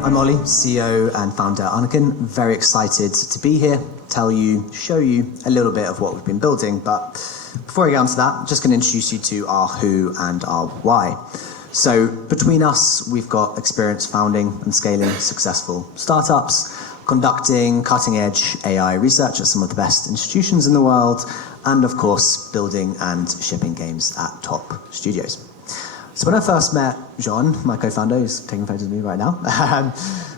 I'm Ollie, CEO and founder at Unakin. Very excited to be here, tell you, show you a little bit of what we've been building. But before I get onto that, I'm just going to introduce you to our who and our why. So between us, we've got experience founding and scaling successful startups, conducting cutting-edge AI research at some of the best institutions in the world, and of course, building and shipping games at top studios. So when I first met Gian, my co-founder, who's taking photos of me right now,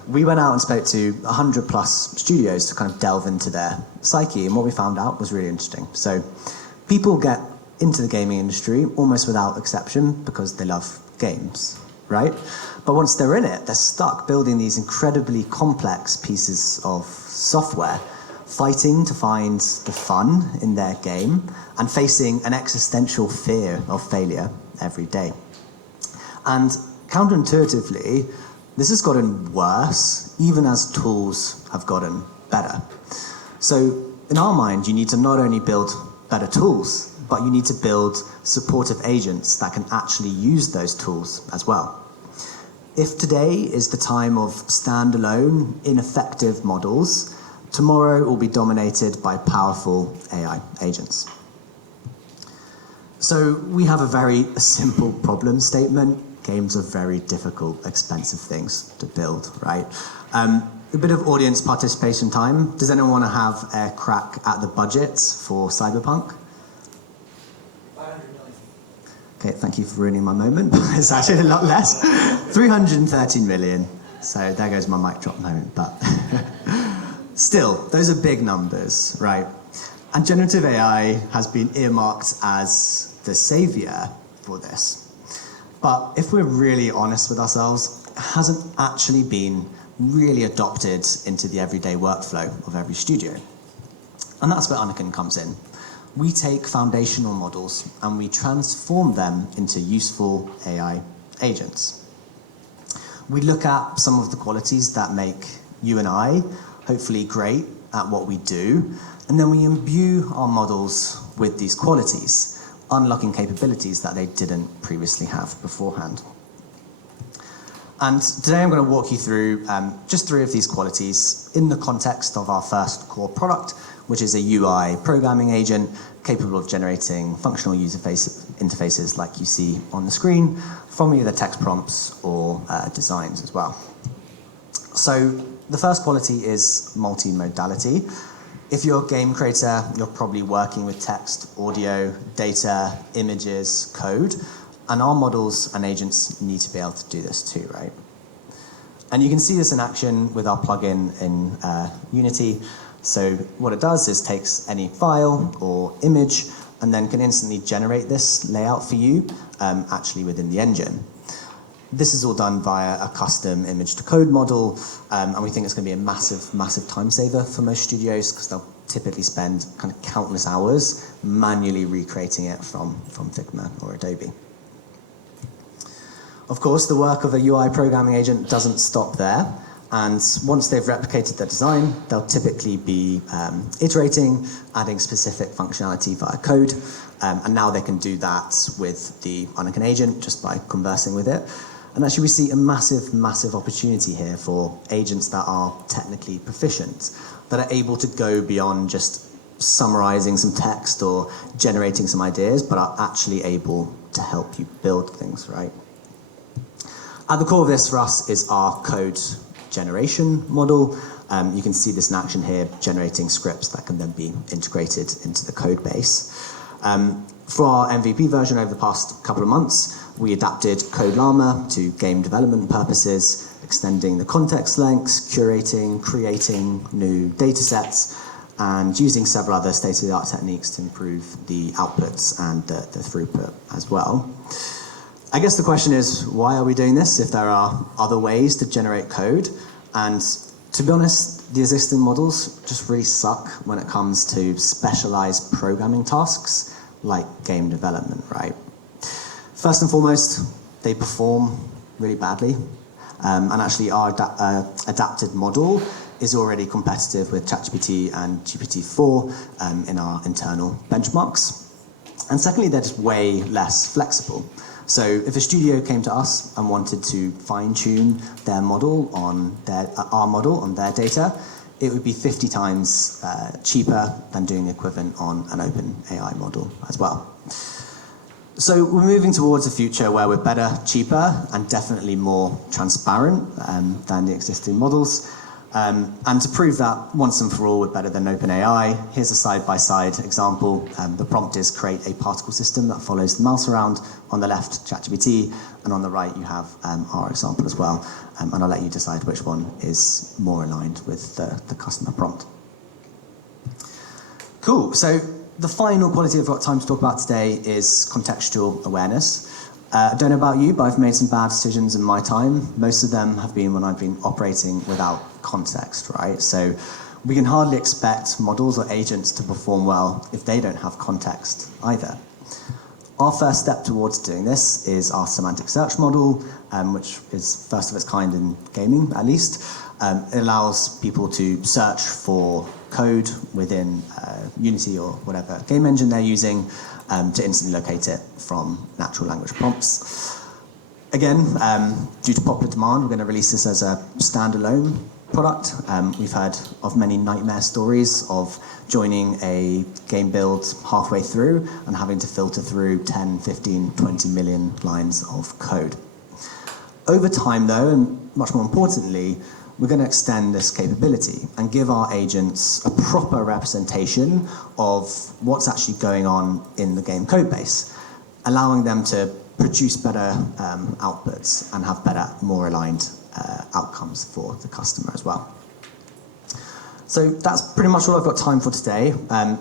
we went out and spoke to 100 plus studios to kind of delve into their psyche, and what we found out was really interesting. So people get into the gaming industry almost without exception because they love games, right? But once they're in it, they're stuck building these incredibly complex pieces of software, fighting to find the fun in their game and facing an existential fear of failure every day. And counterintuitively, this has gotten worse even as tools have gotten better. So in our mind, you need to not only build better tools, but you need to build supportive agents that can actually use those tools as well. If today is the time of standalone, ineffective models, tomorrow will be dominated by powerful AI agents. So we have a very simple problem statement. Games are very difficult, expensive things to build, right? A bit of audience participation time. Does anyone want to have a crack at the budget for Cyberpunk? 500 million. Okay, thank you for ruining my moment. It's actually a lot less. 313 million. So there goes my mic drop moment, but still, those are big numbers, right? And generative AI has been earmarked as the savior for this. But if we're really honest with ourselves, it hasn't actually been really adopted into the everyday workflow of every studio. And that's where Unakin comes in. We take foundational models and we transform them into useful AI agents. We look at some of the qualities that make you and I hopefully great at what we do, and then we imbue our models with these qualities, unlocking capabilities that they didn't previously have beforehand. And today I'm going to walk you through just 3 of these qualities in the context of our first core product, which is a UI programming agent capable of generating functional user interfaces like you see on the screen from either text prompts or designs as well. So the first quality is multimodality. If you're a game creator, you're probably working with text, audio, data, images, code, and our models and agents need to be able to do this too, right? And you can see this in action with our plugin in Unity. So what it does is takes any file or image and then can instantly generate this layout for you actually within the engine. This is all done via a custom image to code model, and we think it's going to be a massive, massive time saver for most studios because they'll typically spend kind of countless hours manually recreating it from Figma or Adobe. Of course, the work of a UI programming agent doesn't stop there, and once they've replicated their design, they'll typically be iterating, adding specific functionality via code, and now they can do that with the Unakin agent just by conversing with it. And actually we see a massive, massive opportunity here for agents that are technically proficient, that are able to go beyond just summarizing some text or generating some ideas, but are actually able to help you build things, right? At the core of this for us is our code generation model. You can see this in action here, generating scripts that can then be integrated into the code base. For our MVP version over the past couple of months, we adapted Code Llama to game development purposes, extending the context lengths, curating, creating new data sets, and using several other state-of-the-art techniques to improve the outputs and the throughput as well. I guess the question is, why are we doing this if there are other ways to generate code? And to be honest, the existing models just really suck when it comes to specialized programming tasks like game development, right? First and foremost, they perform really badly. And actually our adapted model is already competitive with ChatGPT and GPT-4 in our internal benchmarks. And secondly, they're just way less flexible. So if a studio came to us and wanted to fine-tune their model on our model on their data, it would be 50 times cheaper than doing the equivalent on an open AI model as well. So we're moving towards a future where we're better, cheaper, and definitely more transparent than the existing models. And to prove that once and for all we're better than OpenAI, here's a side-by-side example. The prompt is create a particle system that follows the mouse around. On the left, ChatGPT, and on the right you have our example as well. And I'll let you decide which one is more aligned with the customer prompt. Cool, so the final quality I've got time to talk about today is contextual awareness. I don't know about you, but I've made some bad decisions in my time. Most of them have been when I've been operating without context, right? So we can hardly expect models or agents to perform well if they don't have context either. Our first step towards doing this is our semantic search model, which is first of its kind in gaming, at least. It allows people to search for code within Unity or whatever game engine they're using to instantly locate it from natural language prompts. Again, due to popular demand, we're going to release this as a standalone product. We've heard of many nightmare stories of joining a game build halfway through and having to filter through 10, 15, 20 million lines of code. Over time, though, and much more importantly, we're going to extend this capability and give our agents a proper representation of what's actually going on in the game code base, allowing them to produce better outputs and have better, more aligned outcomes for the customer as well. So that's pretty much all I've got time for today.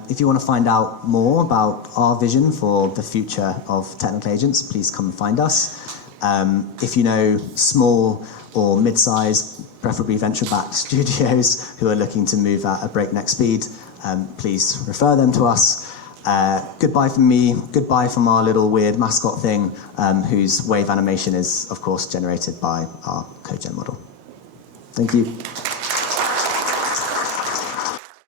If you want to find out more about our vision for the future of technical agents, please come and find us. If you know small or mid-sized, preferably venture-backed studios who are looking to move at a breakneck speed, please refer them to us. Goodbye from me, goodbye from our little weird mascot thing, whose wave animation is, of course, generated by our CodeGen model. Thank you.